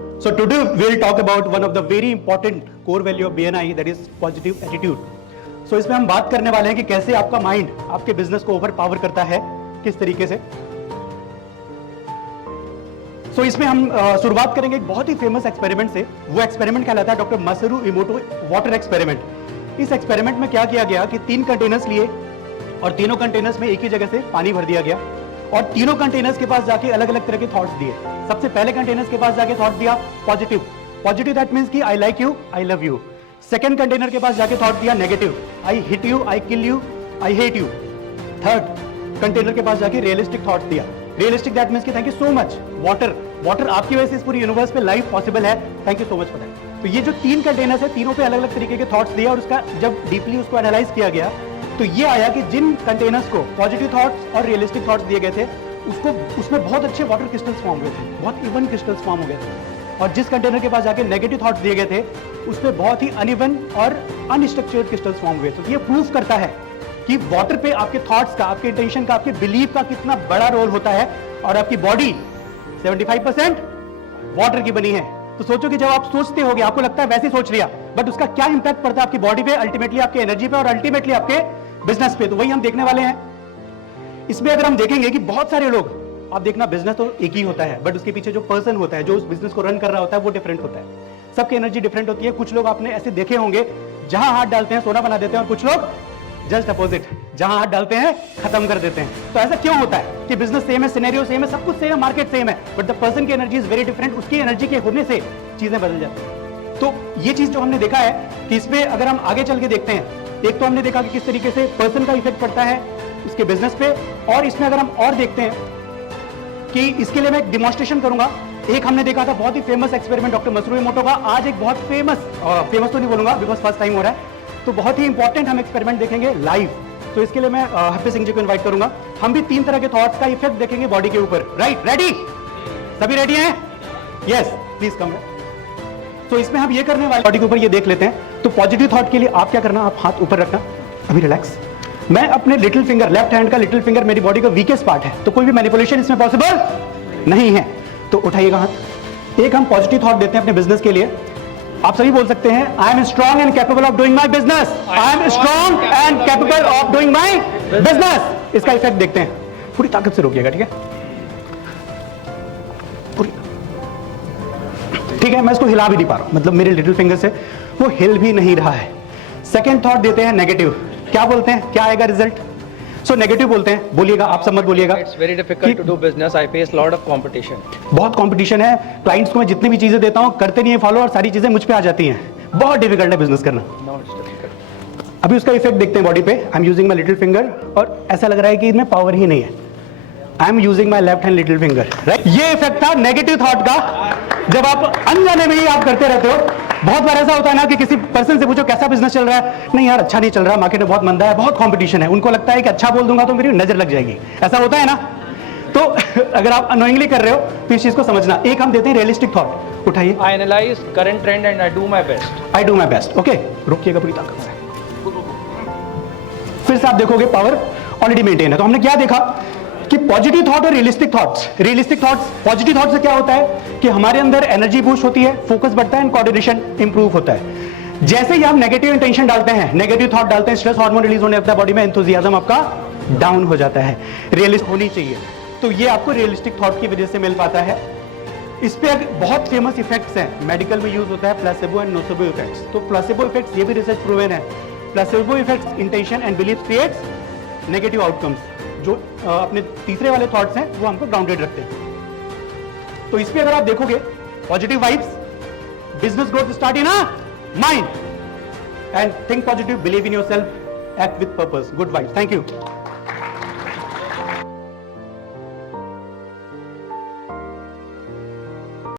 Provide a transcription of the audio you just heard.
So today we'll talk about one of the very important core value of BNI, that is positive attitude. So इसमें हम बात करने वाले हैं कि कैसे आपका माइंड आपके बिजनेस को ओवर पावर करता है, किस तरीके से. So इसमें हम शुरुआत करेंगे एक बहुत ही फेमस एक्सपेरिमेंट से. वो एक्सपेरिमेंट कहलाता है डॉक्टर मसरू इमोटो वाटर एक्सपेरिमेंट. इस एक्सपेरिमेंट में क्या किया गया कि 3 कंटेनर्स लिए और तीनों कंटेनर्स में एक ही जगह से पानी भर दिया गया और तीनों कंटेनर्स के पास जाके अलग अलग तरह के थॉट्स दिए. सबसे पहले कंटेनर्स के पास जाके थॉट दिया पॉजिटिव. पॉजिटिव दैट मींस कि I like you, I love you. Second container के पास जाके थॉट दिया negative, I hit you, I kill you, I hate you. Third container के पास जाके रियलिस्टिक थॉट्स दिया. रियलिस्टिक दैट मींस कि thank you so much, water आपकी वजह से इस पूरी यूनिवर्स पे लाइफ पॉसिबल है, thank you so much for that. तो ये जो 3 कंटेनर्स है, तीनों पे अलग अलग तरीके के थॉट्स दिए और उसका जब डीपली उसको एनालाइज किया गया तो ये आया कि जिन कंटेनर्स को पॉजिटिव थॉट्स और रियलिस्टिक थॉट्स दिए गए थे उसमें बहुत अच्छे वाटर क्रिस्टल्स फॉर्म हुए थे, बहुत इवन क्रिस्टल्स फॉर्म हो गए थे. और जिस कंटेनर के पास जाके नेगेटिव थॉट्स दिए गए थे उसमें बहुत ही अनइवन और अनस्ट्रक्चर्ड क्रिस्टल्स फॉर्म हुए. तो ये प्रूफ करता है कि वाटर पे आपके थॉट्स का, आपके इंटेंशन का, आपके बिलीफ का कितना बड़ा रोल होता है. और आपकी बॉडी 75% वाटर की बनी है. तो सोचो कि जब आप सोचते होगे, आपको लगता है वैसे ही सोच लिया, बट उसका क्या इंपैक्ट पड़ता है आपकी बॉडी पे, अल्टीमेटली आपकी एनर्जी पे और अल्टीमेटली आपके बिजनेस पे. तो वही हम देखने वाले हैं. इसमें अगर हम देखेंगे कि बहुत सारे लोग, आप देखना बिजनेस तो एक ही होता है बट उसके पीछे जो पर्सन होता है, जो उस बिजनेस को रन कर रहा होता है, वो डिफरेंट होता है. सबकी एनर्जी डिफरेंट होती है. कुछ लोग आपने ऐसे देखे होंगे जहां हाथ डालते हैं सोना बना देते हैं और कुछ लोग जस्ट अपोजिट, जहां हाथ डालते हैं खत्म कर देते हैं. तो ऐसा क्यों होता है कि बिजनेस सेम है, सिनेरियो सेम है, सब कुछ सेम है, मार्केट सेम है, बट द पर्सन की एनर्जी इज वेरी डिफरेंट. उसकी एनर्जी के होने से चीजें बदल जाती हैं. तो ये चीज जो हमने देखा है कि इसमें अगर हम आगे चल के देखते हैं, एक तो हमने देखा कि किस तरीके से पर्सन का इफेक्ट पड़ता है उसके बिजनेस पे, और इसमें अगर हम और देखते हैं कि इसके लिए मैं एक डिमॉन्स्ट्रेशन करूंगा. एक हमने देखा था बहुत ही famous experiment doctor Masaru Emoto का. आज एक बहुत फेमस तो नहीं बोलूंगा बिकॉज फर्स्ट टाइम हो रहा है, तो बहुत ही इंपॉर्टेंट हम एक्सपेरिमेंट देखेंगे लाइव. तो इसके लिए मैं हैप्पी सिंह जी को इनवाइट करूंगा. हम भी 3 तरह के थॉट्स का इफेक्ट देखेंगे बॉडी के ऊपर. Right, ready? सभी रेडी हैं? Yes, please come. तो इसमें हम ये करने वाले बॉडी के ऊपर ये देख लेते हैं. तो पॉजिटिव थॉट के लिए आप क्या करना, आप हाथ ऊपर रखना, अभी रिलैक्स. मैं अपने लिटिल फिंगर, लेफ्ट हैंड का लिटिल फिंगर मेरी बॉडी का वीकेस्ट पार्ट है, तो कोई भी मैनिपुलेशन इसमें पॉसिबल नहीं है. तो उठाइएगा हाथ. एक हम पॉजिटिव थॉट देते हैं अपने बिजनेस के लिए. आप सभी बोल सकते हैं I am strong and capable of doing my business. I am strong and capable of doing my business. इसका इफेक्ट देखते हैं. पूरी ताकत से रोकिएगा, ठीक है? पूरी, ठीक है. मैं इसको हिला भी नहीं पा रहा हूं, मतलब मेरे लिटिल फिंगर से वो हिल भी नहीं रहा है. सेकेंड थॉट देते हैं नेगेटिव. क्या बोलते हैं, क्या आएगा रिजल्ट? सो नेगेटिव बोलते हैं. बोलिएगा, आप सब मत बोलिएगा. It's very difficult to do business, I face lot of competition. बहुत कंपटीशन है. क्लाइंट्स को मैं जितनी भी चीजें देता हूं करते नहीं है फॉलो, और सारी चीजें मुझ पे आ जाती हैं. बहुत डिफिकल्ट है बिजनेस करना. अभी उसका इफेक्ट देखते हैं बॉडी पे. I am using my little finger और ऐसा लग रहा है कि इनमें पावर ही नहीं है. I am using my left hand little finger. Right, ये इफेक्ट था नेगेटिव थॉट का. जब आप अनजाने में ही आप करते रहते हो. बहुत बार ऐसा होता है ना कि किसी पर्सन से पूछो कैसा बिजनेस चल रहा है, नहीं यार अच्छा नहीं चल रहा, मार्केट में बहुत मंदा है, बहुत कंपटीशन है. उनको लगता है कि अच्छा बोल दूंगा तो मेरी नजर लग जाएगी. ऐसा होता है ना? तो अगर आप अनोइंगली कर रहे हो तो इस चीज को समझना. एक हम देते हैं रियलिस्टिक थॉट. उठाइए. I analyse current trend and I do my best. I do my best. Okay, रुकिएगा पूरी ताकत से. फिर से आप देखोगे पावर ऑलरेडी मेंटेन है. तो हमने क्या देखा कि पॉजिटिव थॉट और realistic thoughts. Realistic thoughts, positive thought से क्या होता है कि हमारे अंदर एनर्जी बूस्ट होती है, फोकस बढ़ता है एंड कोऑर्डिनेशन इंप्रूव होता है. जैसे ही आप नेगेटिव इंटेंशन डालते हैं, नेगेटिव थॉट डालते हैं, स्ट्रेस हार्मोन रिलीज होने लगता है बॉडी में, एंथुसियाज्म आपका डाउन हो जाता है. रियलिस्ट होनी चाहिए. तो ये आपको रियलिस्टिक थॉट की वजह से मिल पाता है. इस पे बहुत फेमस इफेक्ट्स हैं, मेडिकल में यूज होता है प्लेसेबो एंड नोसेबो इफेक्ट्स. तो प्लेसेबो इफेक्ट्स ये भी रिसर्च प्रूवन है. Placebo effects intention and belief creates negative outcomes. जो अपने तीसरे वाले थॉट्स हैं वो हमको ग्राउंडेड रखते हैं. तो इस पे अगर आप देखोगे positive vibes, business growth start in mind, and think positive, believe in yourself, act with purpose. Good vibes. Thank you.